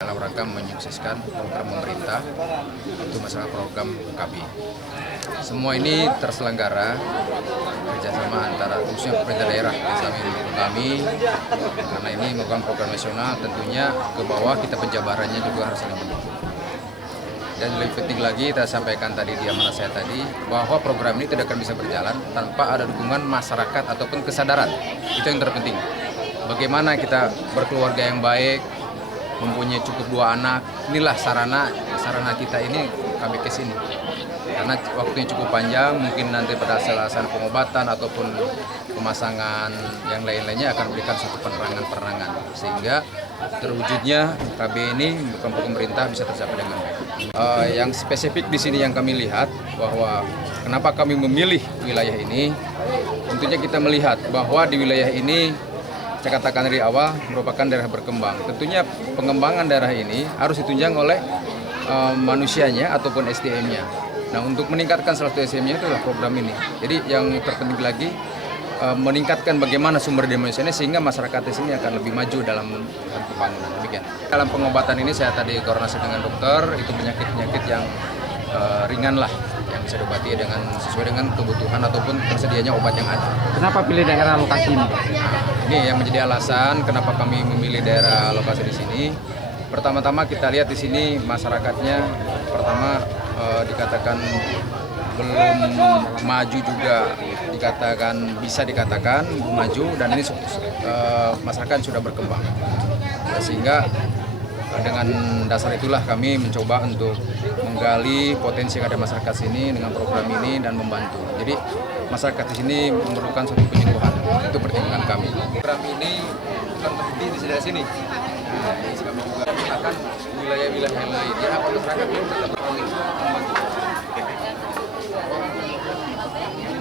dalam rangka menyukseskan program pemerintah untuk masalah program KB. Semua ini terselenggara kerjasama antara khususnya pemerintah daerah bersama kami, karena ini merupakan program nasional, tentunya ke bawah kita penjabarannya juga harus saling mendukung. Dan lebih penting lagi, kita sampaikan tadi di amanah saya tadi, bahwa program ini tidak akan bisa berjalan tanpa ada dukungan masyarakat ataupun kesadaran. Itu yang terpenting. Bagaimana kita berkeluarga yang baik, mempunyai cukup 2 anak, inilah sarana kita ini KBKes ini. Karena waktunya cukup panjang, mungkin nanti pada selesai pengobatan ataupun pemasangan yang lain-lainnya akan memberikan suatu penerangan-penerangan. Sehingga terwujudnya KB ini bukan pemerintah bisa tercapai dengan baik. Yang spesifik di sini yang kami lihat bahwa kenapa kami memilih wilayah ini, tentunya kita melihat bahwa di wilayah ini saya katakan dari awal merupakan daerah berkembang. Tentunya pengembangan daerah ini harus ditunjang oleh manusianya ataupun SDM-nya. Nah, untuk meningkatkan salah satu SDM-nya itulah program ini. Jadi yang terpenting lagi meningkatkan bagaimana sumber daya manusianya sehingga masyarakat di sini akan lebih maju dalam pembangunan. Demikian. Dalam pengobatan ini saya tadi koordinasi dengan dokter, itu penyakit-penyakit yang ringan lah, yang bisa diobati sesuai dengan kebutuhan ataupun tersedianya obat yang ada. Kenapa pilih daerah lokasi ini? Ini yang menjadi alasan kenapa kami memilih daerah lokasi di sini. Pertama-tama kita lihat di sini masyarakatnya pertama dikatakan belum maju juga, bisa dikatakan maju, dan ini masyarakat sudah berkembang. Sehingga dengan dasar itulah kami mencoba untuk menggali potensi yang ada masyarakat sini dengan program ini dan membantu. Jadi masyarakat di sini memerlukan suatu penyuluhan, itu pertimbangan kami. Program ini bukan berhenti di sebelah sini. Kami juga akan wilayah-wilayah yang lain. Ya, masyarakat belum tetap